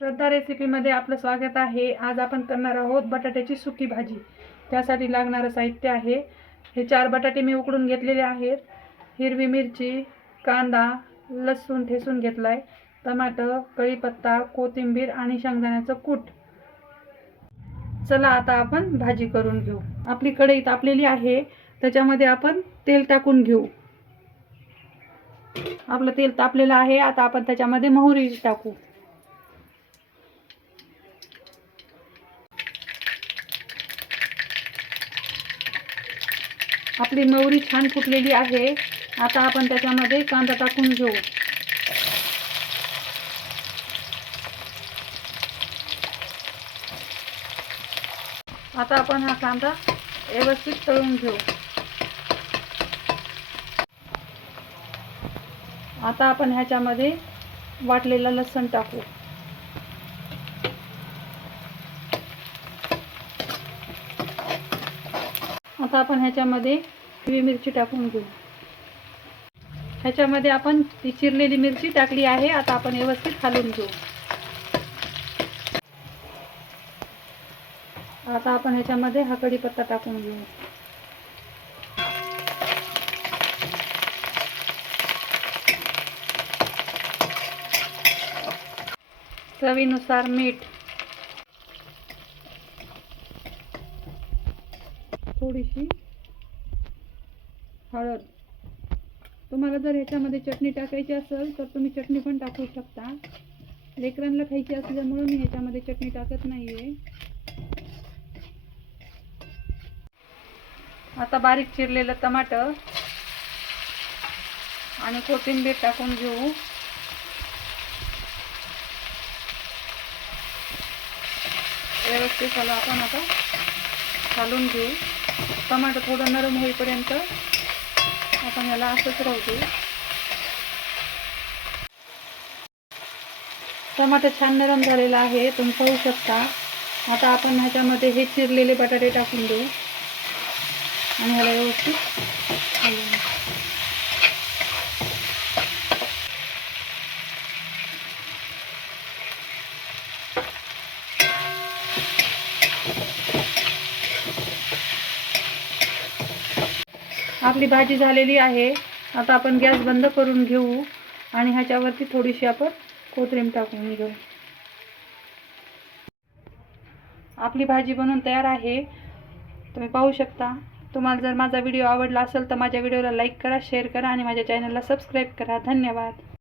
श्रद्धा रेसिपीमध्ये आपलं स्वागत आहे. आज आपण करणार आहोत बटाट्याची सुकी भाजी. त्यासाठी लागणारं साहित्य आहे. हे चार बटाटे मी उकडून घेतलेले आहेत. हिरवी मिरची कांदा लसूण ठेसून घेतला आहे टमाटर कढीपत्ता कोथिंबीर आणि शेंगदाण्याचं कूट. चला आता आपण भाजी करून घेऊ. आपली कढई तापलेली आहे. त्याच्यामध्ये आपण तेल टाकून घेऊ. आपलं तेल तापलेलं आहे. आता आपण त्याच्यामध्ये मोहरी टाकू. आपली मोहरी छान फुटलेली आहे. आता आपण त्याच्यामध्ये कांदा टाकून घेऊ. आता आपण हा कांदा व्यवस्थित तळून घेऊ. आता आपण ह्याच्यामध्ये वाटलेला लसण टाकू. आता आपण ह्याच्यामध्ये हिरवी मिरची टाकून घेऊ. ह्याच्यामध्ये आपण ती चिरलेली मिरची टाकली आहे आता आपण व्यवस्थित खालून घेऊ. आता आपण ह्याच्यामध्ये हा कढीपत्ता टाकून घेऊ. चवीनुसार मीठ. थोडीशी हळद. तुम्हाला जर ह्याच्यामध्ये चटणी टाकायची असेल तर तुम्ही चटणी पण टाकू शकता. लेकरांना खायची असल्यामुळं मी ह्याच्यामध्ये चटणी टाकत नाही आहे आता बारीक चिरलेलं टमाटर आणि कोथिंबीर टाकून घेऊ. व्यवस्थित आपण आता घालून घेऊ. टमाटर थोडं नरम होईपर्यंत आपण याला असंच राहू देऊ. टमाटर छान नरम झालेला आहे तुम्ही पाहू शकता. आता आपण ह्याच्यामध्ये हे चिरलेले बटाटे टाकून देऊ. आणि ह्याला व्यवस्थित आपली भाजी झालेली आहे. आता आपण गॅस बंद करून घेऊ आणि ह्याच्यावरती थोडीशी आपण कोथिंबीर टाकून घेऊ. आपली भाजी बनवून तयार आहे. तुम्ही पाहू शकता. तुम्हाला जर माझा व्हिडिओ आवडला असेल तर माझ्या व्हिडिओला लाईक करा शेअर करा आणि माझ्या चॅनलला सबस्क्राईब करा. धन्यवाद.